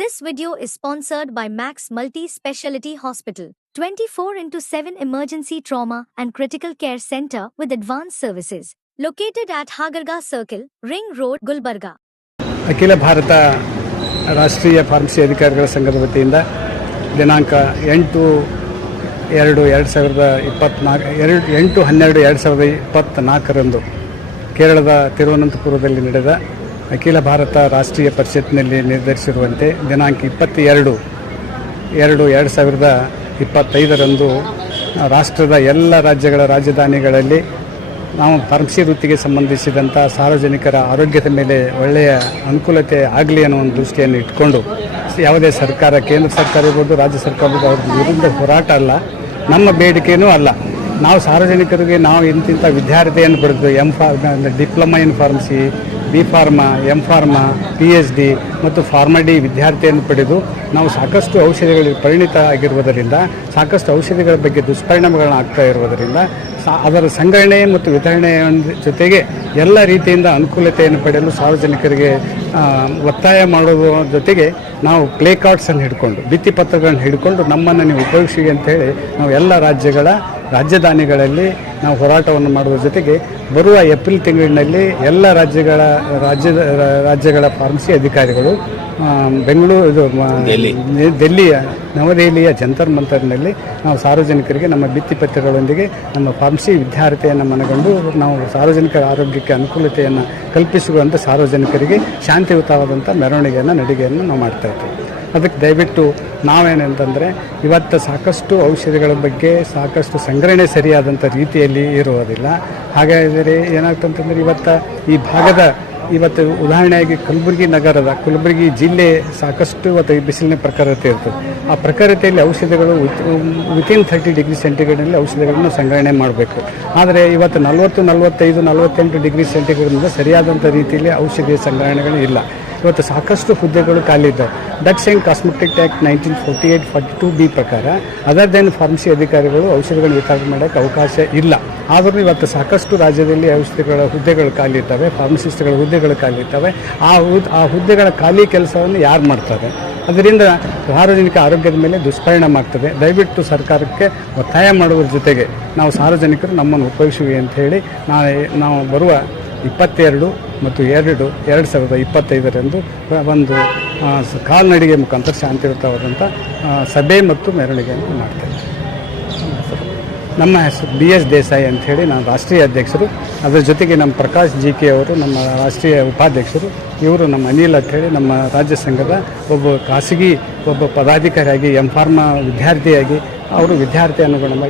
This video is sponsored by Max Multi-Speciality Hospital, 24/7 emergency trauma and critical care center with advanced services, located at Hagarga Circle, Ring Road, Gulbarga. ಅಖಿಲ ಭಾರತ ರಾಷ್ಟ್ರೀಯ pharmacy ಅಧಿಕಾರಿಗಳ ಸಂಘದ ವತಿಯಿಂದ ದಿನಾಂಕ 8/12/2024 ಕೇರಳದ ತಿರುವನಂತಪುರದಲ್ಲಿ ನಡೆದ ಅಖಿಲ ಭಾರತ ರಾಷ್ಟ್ರೀಯ ಪರಿಷತ್ನಲ್ಲಿ ನಿರ್ಧರಿಸಿರುವಂತೆ ದಿನಾಂಕ 22/2/2025 ರಾಷ್ಟ್ರದ ಎಲ್ಲ ರಾಜ್ಯಗಳ ರಾಜಧಾನಿಗಳಲ್ಲಿ ನಾವು ಫಾರ್ಮಸಿ ವೃತ್ತಿಗೆ ಸಂಬಂಧಿಸಿದಂಥ ಸಾರ್ವಜನಿಕರ ಆರೋಗ್ಯದ ಮೇಲೆ ಒಳ್ಳೆಯ ಅನುಕೂಲತೆ ಆಗಲಿ ಅನ್ನೋ ಒಂದು ದೃಷ್ಟಿಯನ್ನು ಇಟ್ಕೊಂಡು ಯಾವುದೇ ಸರ್ಕಾರ, ಕೇಂದ್ರ ಸರ್ಕಾರ ಇರ್ಬೋದು, ರಾಜ್ಯ ಸರ್ಕಾರ ಇರ್ಬೋದು, ಅವ್ರ ವಿರುದ್ಧ ಹೋರಾಟ ಅಲ್ಲ, ನಮ್ಮ ಬೇಡಿಕೆಯೂ ಅಲ್ಲ. ನಾವು ಸಾರ್ವಜನಿಕರಿಗೆ ನಾವು ಇಂತಿಂಥ ವಿದ್ಯಾರ್ಥಿಯನ್ನು ಪಡೆದು diploma in pharmacy, B pharma, M pharma, PhD ಮತ್ತು ಫಾರ್ಮಡಿ ವಿದ್ಯಾರ್ಥಿಯನ್ನು ಪಡೆದು ನಾವು ಸಾಕಷ್ಟು ಔಷಧಿಗಳಿಗೆ ಪರಿಣಿತ ಆಗಿರುವುದರಿಂದ, ಸಾಕಷ್ಟು ಔಷಧಿಗಳ ಬಗ್ಗೆ ದುಷ್ಪರಿಣಾಮಗಳನ್ನ ಆಗ್ತಾ ಇರುವುದರಿಂದ ಅದರ ಸಂಗ್ರಹಣೆ ಮತ್ತು ವಿತರಣೆಯ ಜೊತೆಗೆ ಎಲ್ಲ ರೀತಿಯಿಂದ ಅನುಕೂಲತೆಯನ್ನು ಪಡೆಯಲು ಸಾರ್ವಜನಿಕರಿಗೆ ಒತ್ತಾಯ ಮಾಡೋದ್ರ ಜೊತೆಗೆ ನಾವು ಪ್ಲೇ ಕಾರ್ಡ್ಸನ್ನು ಹಿಡ್ಕೊಂಡು, ಭಿತ್ತಿಪತ್ರಗಳನ್ನು ಹಿಡ್ಕೊಂಡು ನಮ್ಮನ್ನು ನೀವು ಉಪಯೋಗಿಸಿ ಅಂತೇಳಿ ನಾವು ಎಲ್ಲ ರಾಜ್ಯಗಳ ರಾಜಧಾನಿಗಳಲ್ಲಿ ನಾವು ಹೋರಾಟವನ್ನು ಮಾಡುವ ಜೊತೆಗೆ ಬರುವ ಏಪ್ರಿಲ್ ತಿಂಗಳಿನಲ್ಲಿ ಎಲ್ಲ ರಾಜ್ಯಗಳ ಫಾರ್ಮಸಿ ಅಧಿಕಾರಿಗಳು ನವದೆಹಲಿಯ ಜಂತರ್ ಮಂತರ್ನಲ್ಲಿ ನಾವು ಸಾರ್ವಜನಿಕರಿಗೆ ನಮ್ಮ ಭಿತ್ತಿಪತ್ರಗಳೊಂದಿಗೆ ನಮ್ಮ ಫಾರ್ಮಸಿ ವಿದ್ಯಾರ್ಥಿಯನ್ನು ಮನಗಂಡು ನಾವು ಸಾರ್ವಜನಿಕರ ಆರೋಗ್ಯಕ್ಕೆ ಅನುಕೂಲತೆಯನ್ನು ಕಲ್ಪಿಸುವಂಥ ಸಾರ್ವಜನಿಕರಿಗೆ ಶಾಂತಿಯುತವಾದಂಥ ಮೆರವಣಿಗೆಯನ್ನು, ನಡಿಗೆಯನ್ನು ನಾವು ಮಾಡ್ತಾಯಿದ್ದೀವಿ. ಅದಕ್ಕೆ ದಯವಿಟ್ಟು ನಾವೇನಂತಂದರೆ, ಇವತ್ತು ಸಾಕಷ್ಟು ಔಷಧಿಗಳ ಬಗ್ಗೆ ಸಾಕಷ್ಟು ಸಂಗ್ರಹಣೆ ಸರಿಯಾದಂಥ ರೀತಿಯಲ್ಲಿ ಇರುವುದಿಲ್ಲ. ಹಾಗಾದರೆ ಏನಾಗ್ತಂತಂದರೆ ಈ ಭಾಗದ ಉದಾಹರಣೆಯಾಗಿ ಕಲಬುರಗಿ ಜಿಲ್ಲೆ ಸಾಕಷ್ಟು ಇವತ್ತು ಬಿಸಿಲಿನ ಪ್ರಖರತೆ ಇರ್ತದೆ. ಆ ಪ್ರಖರತೆಯಲ್ಲಿ ಔಷಧಿಗಳು ವಿತಿನ್ 30 ಡಿಗ್ರಿ ಸೆಂಟಿಗ್ರೇಡ್ನಲ್ಲಿ ಔಷಧಿಗಳನ್ನು ಸಂಗ್ರಹಣೆ ಮಾಡಬೇಕು. ಆದರೆ ಇವತ್ತು 40, 45, 48 ಡಿಗ್ರಿ ಸೆಂಟಿಗ್ರೇಡ್ನಿಂದ ಸರಿಯಾದಂಥ ರೀತಿಯಲ್ಲಿ ಔಷಧಿಯ ಸಂಗ್ರಹಣೆಗಳು ಇಲ್ಲ. ಇವತ್ತು ಸಾಕಷ್ಟು ಹುದ್ದೆಗಳು ಖಾಲಿ ಇದ್ದಾವೆ. Drugs and cosmetic act 1948-42B ಪ್ರಕಾರ ಅದರ್ ದೆನ್ ಫಾರ್ಮಸಿ ಅಧಿಕಾರಿಗಳು ಔಷಧಿಗಳನ್ನು ವಿತರಣೆ ಮಾಡೋಕ್ಕೆ ಅವಕಾಶ ಇಲ್ಲ. ಆದರೂ ಇವತ್ತು ಸಾಕಷ್ಟು ರಾಜ್ಯದಲ್ಲಿ ಹುದ್ದೆಗಳು ಖಾಲಿ ಇದ್ದಾವೆ, ಫಾರ್ಮಸಿಸ್ಟ್ಗಳ ಹುದ್ದೆಗಳು ಖಾಲಿ ಇದ್ದಾವೆ. ಆ ಹುದ್ದೆಗಳ ಖಾಲಿ ಕೆಲಸವನ್ನು ಯಾರು ಮಾಡ್ತಾರೆ? ಅದರಿಂದ ಸಾರ್ವಜನಿಕ ಆರೋಗ್ಯದ ಮೇಲೆ ದುಷ್ಪರಿಣಾಮ ಆಗ್ತದೆ. ದಯವಿಟ್ಟು ಸರ್ಕಾರಕ್ಕೆ ಒತ್ತಾಯ ಮಾಡುವುದರ ಜೊತೆಗೆ ನಾವು ಸಾರ್ವಜನಿಕರು ನಮ್ಮನ್ನು ಉಪಯೋಗಿಸುವಿ ಅಂತ ಹೇಳಿ ನಾವು ಬರುವ 22 ಮತ್ತು 2/2025 ಒಂದು ಕಾಲ್ನಡಿಗೆ ಮುಖಾಂತರ ಶಾಂತಿಯುತವಾದಂಥ ಸಭೆ ಮತ್ತು ಮೆರವಣಿಗೆಯನ್ನು ಮಾಡ್ತೇವೆ. ನಮ್ಮ ಹೆಸರು BS ದೇಸಾಯಿ ಅಂಥೇಳಿ, ನಾನು ರಾಷ್ಟ್ರೀಯ ಅಧ್ಯಕ್ಷರು. ಅದರ ಜೊತೆಗೆ ನಮ್ಮ ಪ್ರಕಾಶ್ GK ಅವರು ನಮ್ಮ ರಾಷ್ಟ್ರೀಯ ಉಪಾಧ್ಯಕ್ಷರು. ಇವರು ನಮ್ಮ ಅನಿಲ್ ಅಂಥೇಳಿ ನಮ್ಮ ರಾಜ್ಯ ಸಂಘದ ಒಬ್ಬ ಖಾಸಗಿ ಪದಾಧಿಕಾರಿಯಾಗಿ, ಎಂ ಫಾರ್ಮಾ ವಿದ್ಯಾರ್ಥಿಯಾಗಿ ಅವರು ವಿದ್ಯಾರ್ಥಿ ಅನುಗುಣವಾಗಿ